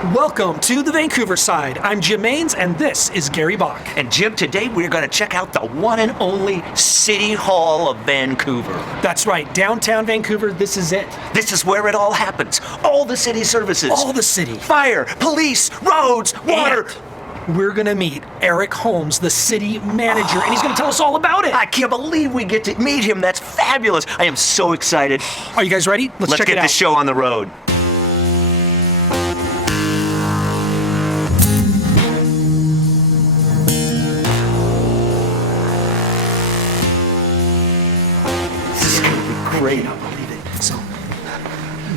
Welcome to the Vancouver side. I'm Jim Maines, and this is Gary Bach. And Jim, today we're going to check out the one and only City Hall of Vancouver. That's right, downtown Vancouver, this is it. This is where it all happens. All the city services. All the city. Fire, police, roads, water. And we're gonna meet Eric Holmes, the city manager, and he's gonna tell us all about it. I can't believe we get to meet him. That's fabulous. I am so excited. Are you guys ready? Let's check it out. Let's get the show on the road. Great, I believe it. So,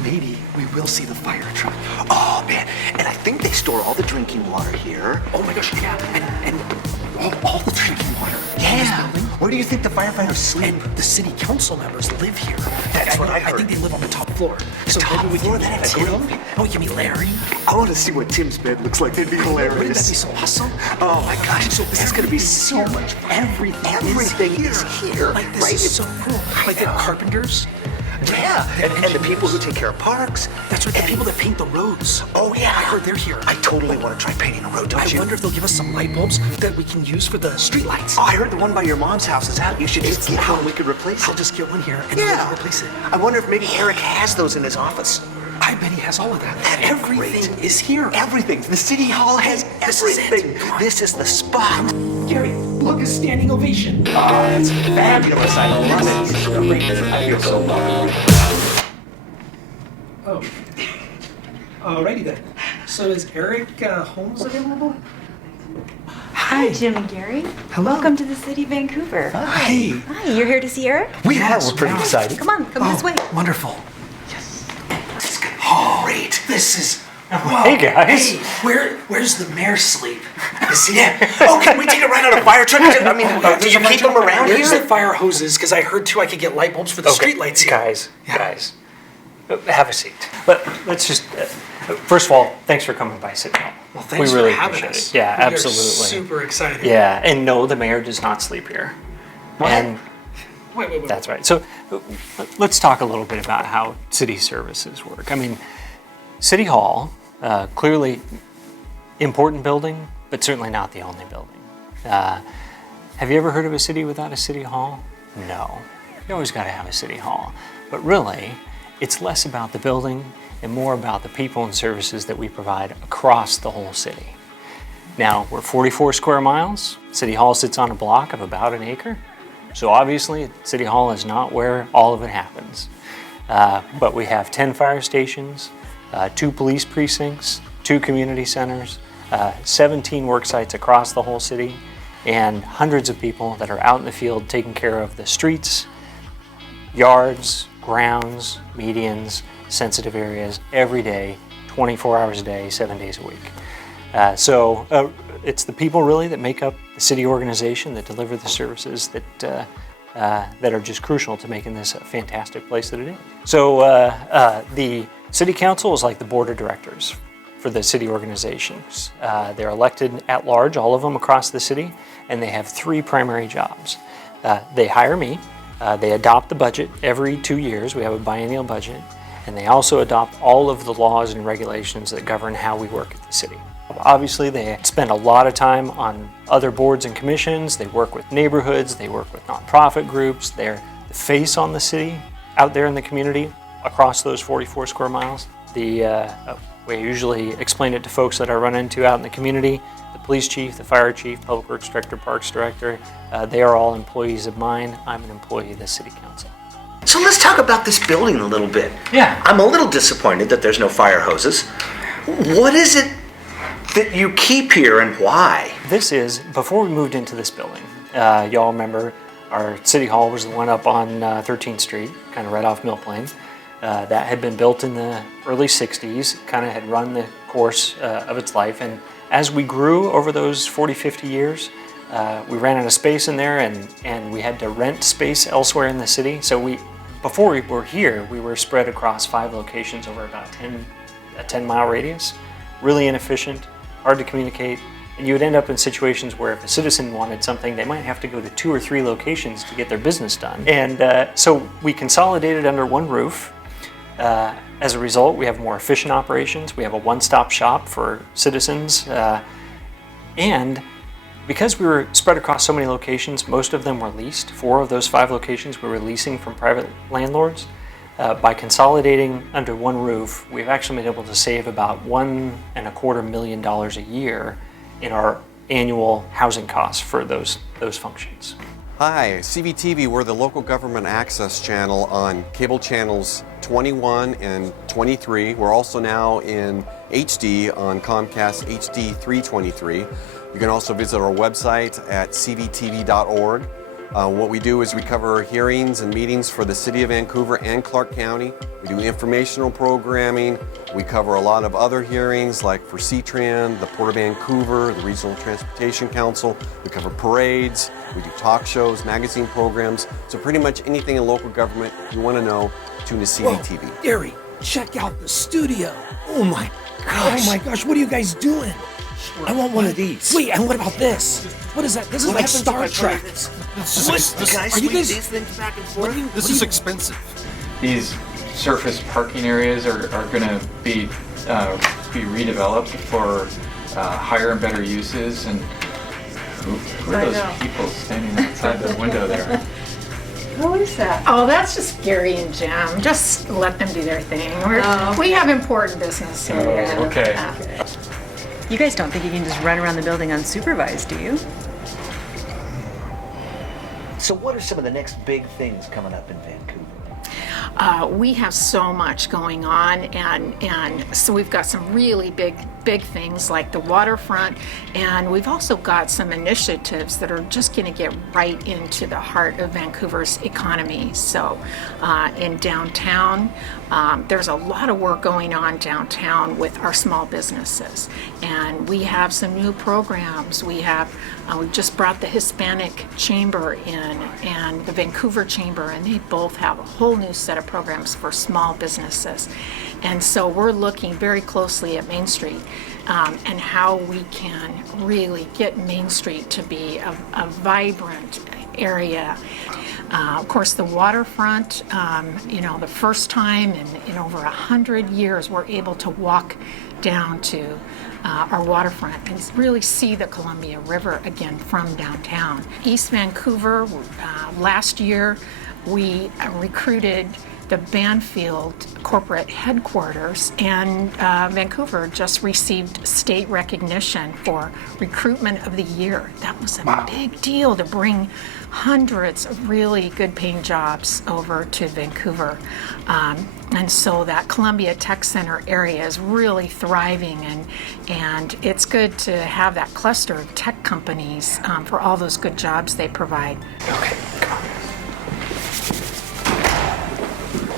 maybe we will see the fire truck. Oh, man. And I think they store all the drinking water here. Oh my gosh, yeah. And all the drinking water. Yeah. Where do you think the firefighters sleep? And the city council members live here. That's what I heard. I think they live on the top floor. So top maybe we floor? can meet That's Tim. great. Oh, we can meet Larry. I want to see what Tim's bed looks like. That'd be hilarious. Wouldn't that be so awesome? Oh my gosh. So this is going to be so much. Everything is here. Like, this right? is so cool. Like the carpenters. Yeah, and the people who take care of parks. That's right, the people that paint the roads. Oh yeah. I heard they're here. I totally want to try painting a road, don't you? I wonder if they'll give us some light bulbs that we can use for the street lights. Oh, I heard the one by your mom's house is out. You should just get one. We could replace it. I'll just get one here and then we can replace it. I wonder if maybe Eric has those in his office. I bet he has all of that. Everything is here. Everything. The City Hall has everything. This is the spot. Gary, look, a standing ovation. Oh, that's fabulous. I love it. I feel so lucky. Oh. Alrighty then. So is Eric Holmes available? Hi, Jim and Gary. Hello. Welcome to the city of Vancouver. Hi. Hi, you're here to see Eric? We're pretty excited. Come on, come this way. Wonderful. This is gonna be great. This is. Hey guys. Hey, where's the mayor sleep? Is he there? Oh, can we take a ride on a fire truck? I mean, do you keep them around Where's the here? fire hoses? Because I heard too I could get light bulbs for the street lights here. Guys, have a seat. Let's just, first of all, thanks for coming by City Hall. Well, thanks we really for having appreciate us. it. Yeah, We are absolutely. super excited. Yeah, and no, the mayor does not sleep here. What? And Wait. that's right. So let's talk a little bit about how city services work. I mean, City Hall, clearly important building, but certainly not the only building. Have you ever heard of a city without a city hall? No. You always got to have a city hall. But really, it's less about the building and more about the people and services that we provide across the whole city. Now, we're 44 square miles. City Hall sits on a block of about an acre. So obviously, City Hall is not where all of it happens. But we have 10 fire stations, 2 police precincts, 2 community centers, 17 work sites across the whole city, and hundreds of people that are out in the field taking care of the streets, yards, grounds, medians, sensitive areas every day, 24 hours a day, 7 days a week. So it's the people really that make up the city organization that deliver the services that are just crucial to making this a fantastic place that it is. So the City Council is like the board of directors for the city organizations. They're elected at large, all of them across the city, and they have 3 primary jobs. They hire me, they adopt the budget every 2 years, we have a biennial budget, and they also adopt all of the laws and regulations that govern how we work at the city. Obviously, they spend a lot of time on other boards and commissions, they work with neighborhoods, they work with nonprofit groups, they're the face on the city out there in the community across those 44 square miles. We usually explain it to folks that I run into out in the community. The police chief, the fire chief, public works director, parks director, they are all employees of mine. I'm an employee of the city council. So let's talk about this building a little bit. Yeah. I'm a little disappointed that there's no fire hoses. What is it that you keep here and why? This is, before we moved into this building, y'all remember our city hall was the one up on 13th Street, kind of right off Mill Plain. That had been built in the early 60s, kind of had run the course of its life. And as we grew over those 40, 50 years, we ran out of space in there and we had to rent space elsewhere in the city. So before we were here, we were spread across 5 locations over about a 10-mile radius. Really inefficient, hard to communicate. And you would end up in situations where if a citizen wanted something, they might have to go to 2 or 3 locations to get their business done. And so we consolidated under one roof. As a result, we have more efficient operations. We have a one-stop shop for citizens. And because we were spread across so many locations, most of them were leased. 4 of those 5 locations we were leasing from private landlords. By consolidating under one roof, we've actually been able to save about $1.25 million a year in our annual housing costs for those functions. Hi, CVTV, we're the local government access channel on cable channels 21 and 23. We're also now in HD on Comcast HD 323. You can also visit our website at cvtv.org. What we do is we cover hearings and meetings for the City of Vancouver and Clark County. We do informational programming. We cover a lot of other hearings like for CTRAN, the Port of Vancouver, the Regional Transportation Council. We cover parades. We do talk shows, magazine programs. So pretty much anything in local government you want to know, tune to CVTV. Whoa, Gary, check out the studio. Oh my gosh, what are you guys doing? I want one of these. Wait, and what about this? What is that? This is like Star Trek. Are you guys these things back and forth? This is expensive. These surface parking areas are going to be redeveloped for higher and better uses. And who are those people standing outside the window there? Who is that? Oh, that's just Gary and Jim. Just let them do their thing. We have important business here. Okay. You guys don't think you can just run around the building unsupervised, do you? So what are some of the next big things coming up in Vancouver? We have so much going on, and so we've got some really big things like the waterfront, and we've also got some initiatives that are just going to get right into the heart of Vancouver's economy. So in downtown, there's a lot of work going on downtown with our small businesses, and we have some new programs. We've just brought the Hispanic Chamber in and the Vancouver Chamber, and they both have a whole new set of programs for small businesses. And so we're looking very closely at Main Street and how we can really get Main Street to be a vibrant area. Of course, the waterfront, the first time in over 100 years, we're able to walk down to our waterfront and really see the Columbia River again from downtown. East Vancouver, last year we recruited the Banfield corporate headquarters, and Vancouver just received state recognition for Recruitment of the Year. That was a big deal to bring hundreds of really good paying jobs over to Vancouver. And so that Columbia Tech Center area is really thriving, and it's good to have that cluster of tech companies for all those good jobs they provide. Okay, come on.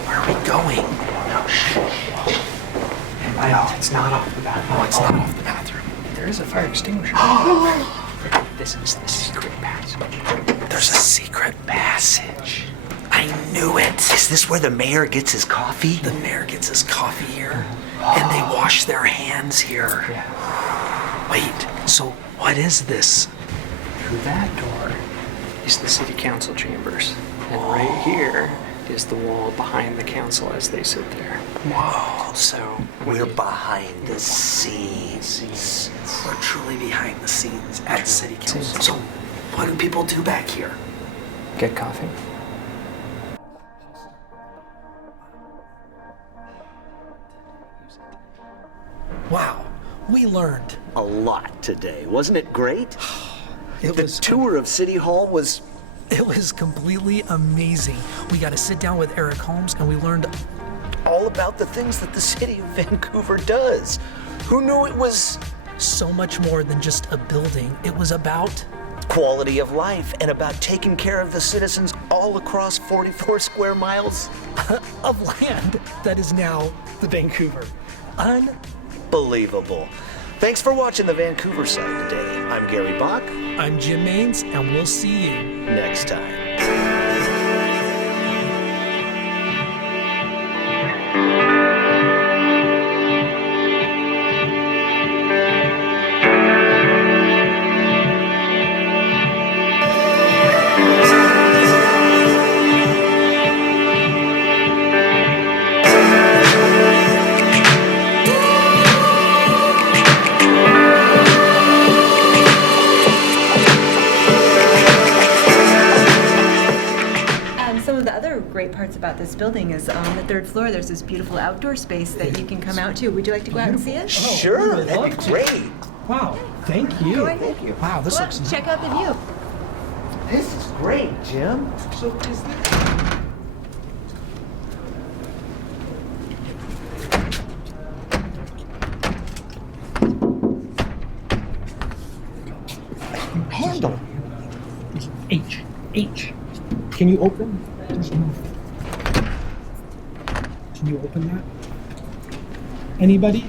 Where are we going? No, shh. It's not off the bathroom. Oh, it's not off the bathroom. There is a fire extinguisher. This is the secret passage. There's a secret passage. I knew it. Is this where the mayor gets his coffee? The mayor gets his coffee here, and they wash their hands here. Yeah. Wait, so what is this? Through that door is the city council chambers. And right here is the wall behind the council as they sit there. Whoa, So we're behind the scenes. we're truly behind the scenes at City Council. So what do people do back here? Get coffee. Wow, we learned. A lot today. Wasn't it great? It The was tour of City Hall was It was completely amazing. We got to sit down with Eric Holmes, and we learned all about the things that the city of Vancouver does. Who knew it was so much more than just a building. It was about quality of life and about taking care of the citizens all across 44 square miles? of land that is now the Vancouver. Unbelievable. Thanks for watching the Vancouver side today. I'm Gary Bach. I'm Jim Maines, and we'll see you Next time. about this building is on the 3rd floor. There's this beautiful outdoor space that you can come out to. Would you like to go out and see it? Sure, that'd be great. Wow, thank you. Go ahead. Wow, this Go looks out, check out the view. This is great, Jim. So is this? Handle. H. Can you open? Can you open that? Anybody?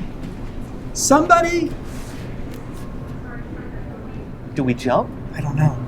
Somebody? Do we jump? I don't know.